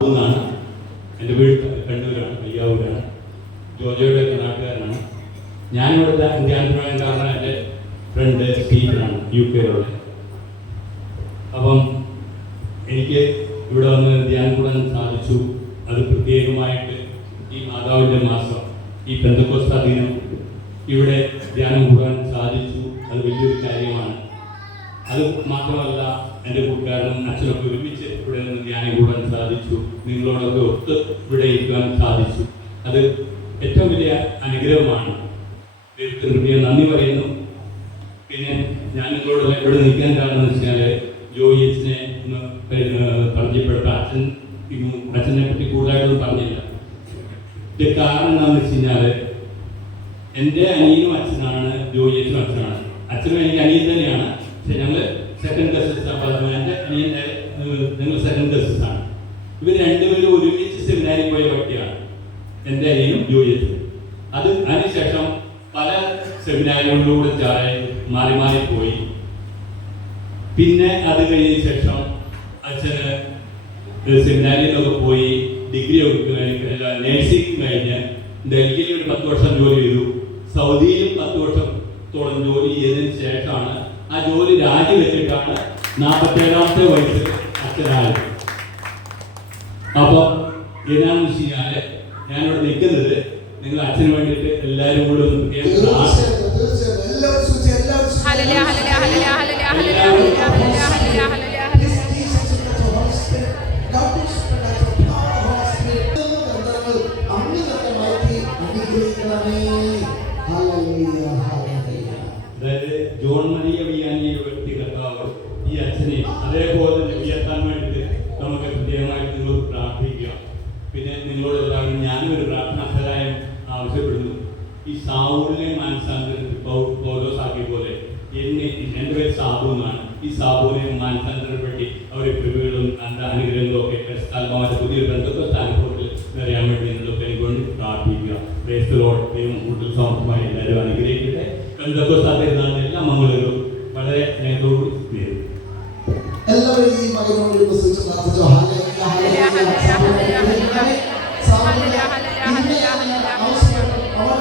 എന്നാണ് എന്റെ വീട് കണ്ണൂരാണ് പയ്യാവൂരാണ് ജോജോയുടെ നാട്ടുകാരനാണ്. ഞാനിവിടുത്തെ ധ്യാനപ്രായം കാരണം എന്റെ ഫ്രണ്ട് സ്റ്റീഫനാണ് യു കെയിലുള്ള. അപ്പം എനിക്ക് ഇവിടെ വന്ന് ധ്യാനം കൂടാൻ സാധിച്ചു. അത് പ്രത്യേകമായിട്ട് ഈ മാതാവിന്റെ മാസം ഈ പെന്തക്കോസ്ത ദിനം ഇവിടെ ധ്യാനം കൂടാൻ സാധിച്ചു. അത് വലിയൊരു കാര്യമാണ്. അത് മാത്രമല്ല എന്റെ കൂട്ടുകാരനും അച്ഛനൊക്കെ ഒരുമിച്ച് ഇവിടെ നിന്ന് ധ്യാനം കൂടാൻ സാധിച്ചു. നിങ്ങളോടൊക്കെ ഒത്ത് ഇവിടെ ഇരിക്കാൻ സാധിച്ചു. അത് ഏറ്റവും വലിയ അനുഗ്രഹമാണ്. ദൈവത്തിന് നന്ദി പറയുന്നു. പിന്നെ ഞാൻ നിങ്ങളോട് ഇവിടെ നിൽക്കാൻ കാരണം എന്ന് വെച്ചാൽ ജോയി അച്ഛനെ ഒന്ന് പരി- പരിചയപ്പെടുത്ത അച്ഛൻ അച്ഛനെ പറ്റി കൂടുതലായിട്ടൊന്നും പറഞ്ഞില്ല. ഇതിന്റെ കാരണം എന്താണെന്ന് വെച്ച് കഴിഞ്ഞാൽ എന്റെ അനിയനും അച്ഛനാണ് ജോയി അച്ഛനും അച്ഛനാണ്. അച്ഛനും എനിക്ക് അനിയൻ തന്നെയാണ്. പക്ഷെ ഞങ്ങൾ സെക്കൻഡ് കസിസ്റ്റാണ് അപ്പോൾ എന്റെ അനിയന്റെ ഞങ്ങൾ സെക്കൻഡ് കസിസ്റ്റാണ് ഇവർ രണ്ടുപേരും ഒരുമിച്ച് സെമിനാരിൽ പോയ വ്യക്തിയാണ്. എന്റെ അനിയനും ജോയി അച്ഛനും അത് അതിനുശേഷം പല സെമിനാറുകളിലൂടെ മാറി മാറി പോയി. പിന്നെ അത് കഴിഞ്ഞ ശേഷം അച്ഛന് സെമിനാരിയിലൊക്കെ പോയി ഡിഗ്രി നേഴ്സിംഗ് കഴിഞ്ഞ് ഡൽഹിയിൽ ഒരു പത്ത് വർഷം ജോലി ചെയ്തു. സൗദിയിലും പത്ത് വർഷത്തോളം ജോലി ചെയ്തതിന് ശേഷമാണ് ആ ജോലി രാജിവെച്ചിട്ടാണ് നാൽപ്പത്തേഴാമത്തെ വയസ്സിൽ അച്ഛനായത് അപ്പൊ എന്നാന്ന് വെച്ച് കഴിഞ്ഞാൽ ഞാനിവിടെ നിൽക്കുന്നത് നിങ്ങൾ അച്ഛന് വേണ്ടിയിട്ട് എല്ലാവരും കൂടെ ഒന്ന് ജോൺ മരിയ അച്ഛനെയും അതേപോലെ ഉയർത്താൻ വേണ്ടിയിട്ട് നമുക്ക് പ്രത്യേകമായിട്ട് നിങ്ങൾ പ്രാർത്ഥിക്കുക. പിന്നെ നിങ്ങളോട് എല്ലാവരും ഞാനും ഒരു പ്രാർത്ഥന സഹായം ആവശ്യപ്പെടുന്നു. ഈ സാവൂളിനെ മാനസാന്തരത്തിൽ പൗരോ സാഖി പോലെ എന്നെ എന്റെ പേര് സാബു എന്നാണ്. ഈ സാബുവിനെ മാനസാന്തരപ്പെട്ടി അവരെ കഴിവുകളും നല്ല അനുഗ്രഹങ്ങളും ഒക്കെ സ്ഥലമായിട്ട് പുതിയ ബന്ധപ്പെട്ട അനുഭവത്തിൽ നിറയാൻ വേണ്ടി നിങ്ങളൊക്കെ എനിക്കൊണ്ട് പ്രാർത്ഥിക്കുക. പ്രേസ്തലോട് ദൈവം കൂടുതൽ സമർത്ഥമായി എല്ലാവരും അനുഗ്രഹിക്കട്ടെ. ബന്ധപ്പെട്ട എല്ലാ മംഗളങ്ങളും വളരെ സ്നേഹത്തോടുകൂടി നേരിടും എല്ലാവരും ഈ മകനോട് ഉപസിച്ച് പ്രാർത്ഥിച്ചോ ഇതിനെയാണ് അവസരം അവർ